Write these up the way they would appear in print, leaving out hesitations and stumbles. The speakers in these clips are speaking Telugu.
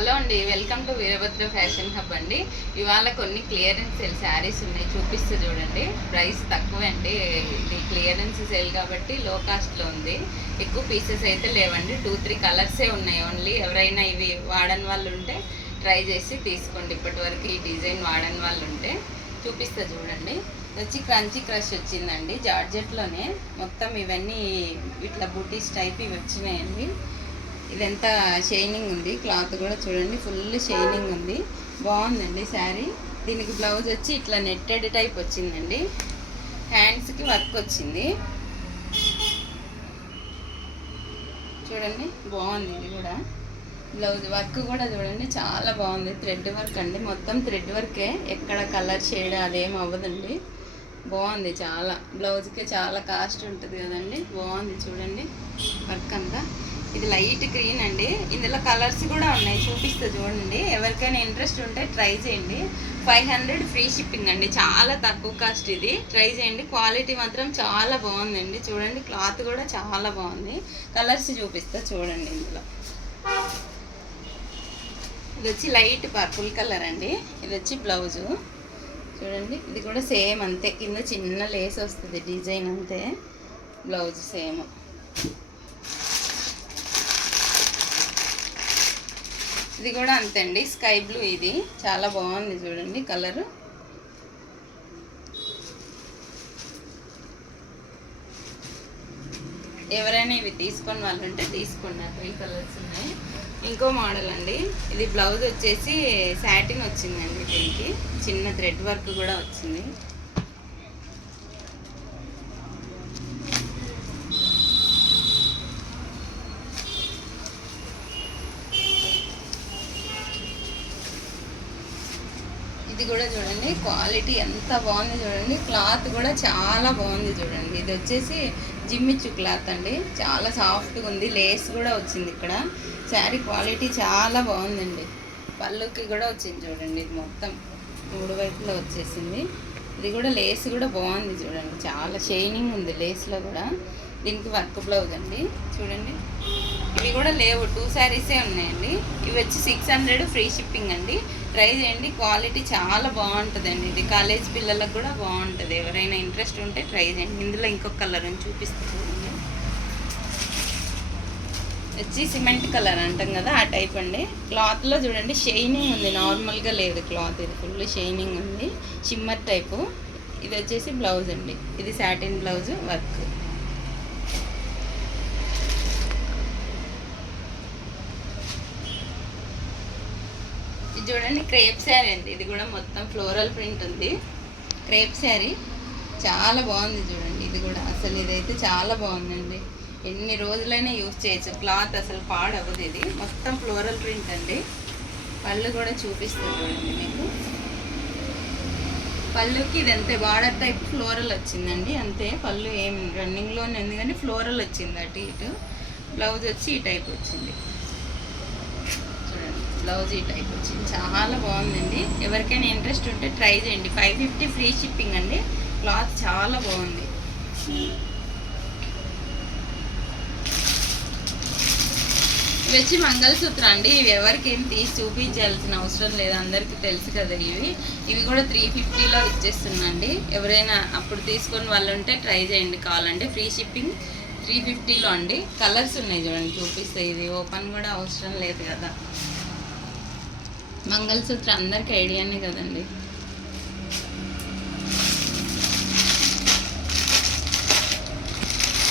హలో అండి, welcome to Veerabhadra fashion hub అండి. ఇవాళ కొన్ని క్లియరెన్స్ సేల్ శారీస్ ఉన్నాయి, చూపిస్తూ చూడండి. ప్రైస్ తక్కువే అండి, ఇది క్లియరెన్స్ సేల్ కాబట్టి లో కాస్ట్లో ఉంది. ఎక్కువ పీసెస్ అయితే లేవండి, 2-3 కలర్సే ఉన్నాయి ఓన్లీ. ఎవరైనా ఇవి వాడని వాళ్ళు ఉంటే ట్రై చేసి తీసుకోండి. ఇప్పటి వరకు ఈ డిజైన్ వాడని వాళ్ళు ఉంటే చూపిస్తా చూడండి. వచ్చి క్రంచీ క్రష్ వచ్చిందండి, జార్జెట్లోనే మొత్తం ఇవన్నీ ఇట్లా బూటీస్ టైప్ ఇవి వచ్చినాయండి. ఇదంతా షైనింగ్ ఉంది, క్లాత్ కూడా చూడండి ఫుల్ షైనింగ్ ఉంది, బాగుందండి శారీ. దీనికి బ్లౌజ్ వచ్చి ఇట్లా నెట్టెడ్ టైప్ వచ్చిందండి, హ్యాండ్స్కి వర్క్ వచ్చింది చూడండి, బాగుంది. ఇది కూడా బ్లౌజ్ వర్క్ కూడా చూడండి చాలా బాగుంది, థ్రెడ్ వర్క్ అండి, మొత్తం థ్రెడ్ వర్కే, ఎక్కడ కలర్ షేడ్ అదేం అవ్వదండి, బాగుంది చాలా. బ్లౌజ్కి చాలా కాస్ట్ ఉంటుంది కదండి, బాగుంది చూడండి వర్క్ అంతా. ఇది లైట్ గ్రీన్ అండి, ఇందులో కలర్స్ కూడా ఉన్నాయి, చూపిస్తా చూడండి. ఎవరికైనా ఇంట్రెస్ట్ ఉంటే ట్రై చేయండి. 500 ఫ్రీ షిప్పింగ్ అండి, చాలా తక్కువ కాస్ట్. ఇది ట్రై చేయండి, క్వాలిటీ మాత్రం చాలా బాగుందండి. చూడండి క్లాత్ కూడా చాలా బాగుంది. కలర్స్ చూపిస్తా చూడండి. ఇందులో ఇది వచ్చి లైట్ పర్పుల్ కలర్ అండి, ఇది వచ్చి బ్లౌజు చూడండి. ఇది కూడా సేమ్ అంతే, కింద చిన్న లేస్ వస్తుంది, డిజైన్ అంతే, బ్లౌజ్ సేమ్. ఇది కూడా అంతే అండి, స్కై బ్లూ, ఇది చాలా బాగుంది చూడండి కలరు. ఎవరైనా ఇవి తీసుకొని వాళ్ళు ఉంటే తీసుకోండి, 3 కలర్స్ ఉన్నాయి. ఇంకో మోడల్ అండి, ఇది బ్లౌజ్ వచ్చేసి సాటిన్ వచ్చిందండి, దీనికి చిన్న థ్రెడ్ వర్క్ కూడా వచ్చింది. ఇది కూడా చూడండి క్వాలిటీ ఎంత బాగుంది చూడండి, క్లాత్ కూడా చాలా బాగుంది చూడండి. ఇది వచ్చేసి జిమ్మిచ్చు క్లాత్ అండి, చాలా సాఫ్ట్గా ఉంది, లేస్ కూడా వచ్చింది ఇక్కడ. శారీ క్వాలిటీ చాలా బాగుందండి, పళ్ళుకి కూడా వచ్చింది చూడండి, ఇది మొత్తం 3 వైపులో వచ్చేసింది. ఇది కూడా లేస్ కూడా బాగుంది చూడండి, చాలా షైనింగ్ ఉంది లేస్లో కూడా. దీనికి వర్క్ బ్లౌజ్ అండి చూడండి. ఇవి కూడా లేవు, 2 శారీసే ఉన్నాయండి. ఇవి వచ్చి 600 ఫ్రీ షిప్పింగ్ అండి. ట్రై చేయండి, క్వాలిటీ చాలా బాగుంటుందండి. ఇది కాలేజ్ పిల్లలకు కూడా బాగుంటుంది, ఎవరైనా ఇంట్రెస్ట్ ఉంటే ట్రై చేయండి. ఇందులో ఇంకొక కలర్ అని చూపిస్తుంది చూడండి, వచ్చి సిమెంట్ కలర్ అంటాం కదా ఆ టైప్ అండి. క్లాత్లో చూడండి షైనింగ్ ఉంది, నార్మల్గా లేదు క్లాత్, ఇది ఫుల్ షైనింగ్ ఉంది, షిమ్మర్ టైపు. ఇది వచ్చేసి బ్లౌజ్ అండి, ఇది సాటిన్ బ్లౌజ్ వర్క్. ఇది చూడండి క్రేప్ శారీ అండి, ఇది కూడా మొత్తం ఫ్లోరల్ ప్రింట్ ఉంది, క్రేప్ శారీ చాలా బాగుంది చూడండి. ఇది కూడా అసలు ఇదైతే చాలా బాగుందండి, ఎన్ని రోజులైనా యూజ్ చేయొచ్చు, క్లాత్ అసలు పాడవదు. ఇది మొత్తం ఫ్లోరల్ ప్రింట్ అండి. పళ్ళు కూడా చూపిస్తుంది చూడండి మీకు, పళ్ళుకి ఇది అంతే బార్డర్ టైప్ ఫ్లోరల్ వచ్చిందండి, అంతే. పళ్ళు ఏం రన్నింగ్లోనే ఉంది కానీ ఫ్లోరల్ వచ్చింది అటు ఇటు. బ్లౌజ్ వచ్చి ఈ టైప్ వచ్చింది చూడండి, బ్లౌజ్ ఈ టైప్ వచ్చింది, చాలా బాగుందండి. ఎవరికైనా ఇంట్రెస్ట్ ఉంటే ట్రై చేయండి. 550 ఫ్రీ షిప్పింగ్ అండి, క్లాత్ చాలా బాగుంది. ఇవి వచ్చి మంగళసూత్ర అండి, ఇవి ఎవరికి ఏం తీసి చూపించాల్సిన అవసరం లేదు, అందరికీ తెలుసు కదా. ఇవి కూడా 350లో ఇచ్చేస్తున్నాండి. ఎవరైనా అప్పుడు తీసుకొని వాళ్ళు ఉంటే ట్రై చేయండి, కావాలంటే ఫ్రీ షిప్పింగ్ 350లో అండి. కలర్స్ ఉన్నాయి చూడండి, చూపిస్తాయి. ఇది ఓపెన్ కూడా అవసరం లేదు కదా, మంగళసూత్ర అందరికి ఐడియానే కదండి.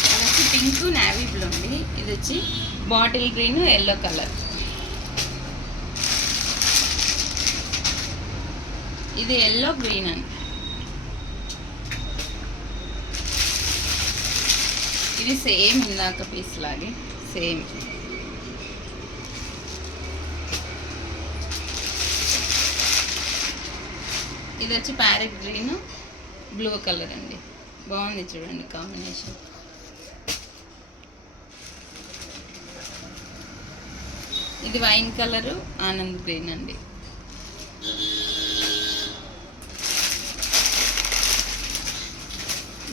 ఇది వచ్చి పింక్ నేవీ బ్లూ అండి, ఇది వచ్చి బాటిల్ గ్రీన్ ఎల్లో కలర్. ఇది ఎల్లో గ్రీన్ అండి, ఇది సేమ్ ఇందాక పీస్ లాగే సేమ్. ఇది వచ్చి ప్యారెట్ గ్రీన్ బ్లూ కలర్ అండి, బాగుంది చూడండి కాంబినేషన్. ఇది వైన్ కలరు ఆనంద్ గ్రీన్ అండి.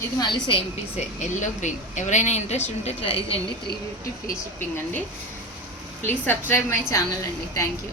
ఇది మళ్ళీ సేమ్ పీసే ఎల్లో గ్రీన్. ఎవరైనా ఇంట్రెస్ట్ ఉంటే ట్రై చేయండి, 350 ఫ్రీ షిప్పింగ్ అండి. ప్లీజ్ సబ్స్క్రైబ్ మై ఛానల్ అండి. Thank you.